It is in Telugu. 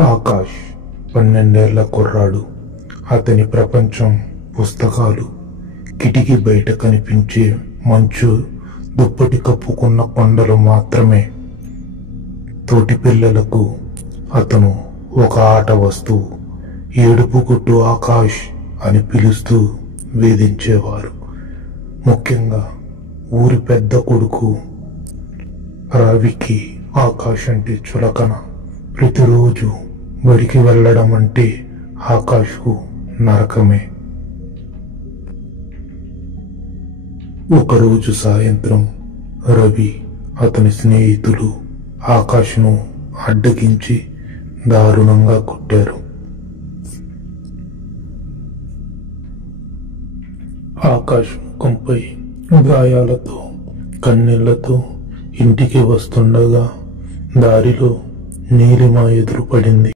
ఆకాష్ 12 ఏళ్ల కుర్రాడు. అతని ప్రపంచం పుస్తకాలు. కిటికీ బయట కనిపించే మంచు, దుప్పటి కప్పుకున్న కొండలు మాత్రమే. తోటి పిల్లలకు అతను ఒక ఆట వస్తువు. ఏడుపు గుట్టు ఆకాష్ అని పిలుస్తూ వేధించేవారు. ముఖ్యంగా ఊరి పెద్ద కొడుకు రవికి ఆకాష్ అంటే చులకన. ప్రతిరోజు బడికి వెళ్ళడం అంటే ఆకాష్కు నరకమే. ఒకరోజు సాయంత్రం రవి, అతని స్నేహితులు ఆకాష్ను అడ్డగించి దారుణంగా కొట్టారు. ఆకాష్ ముఖంపై గాయాలతో, కన్నీళ్లతో ఇంటికి వస్తుండగా దారిలో నీలిమ ఎదురుపడింది.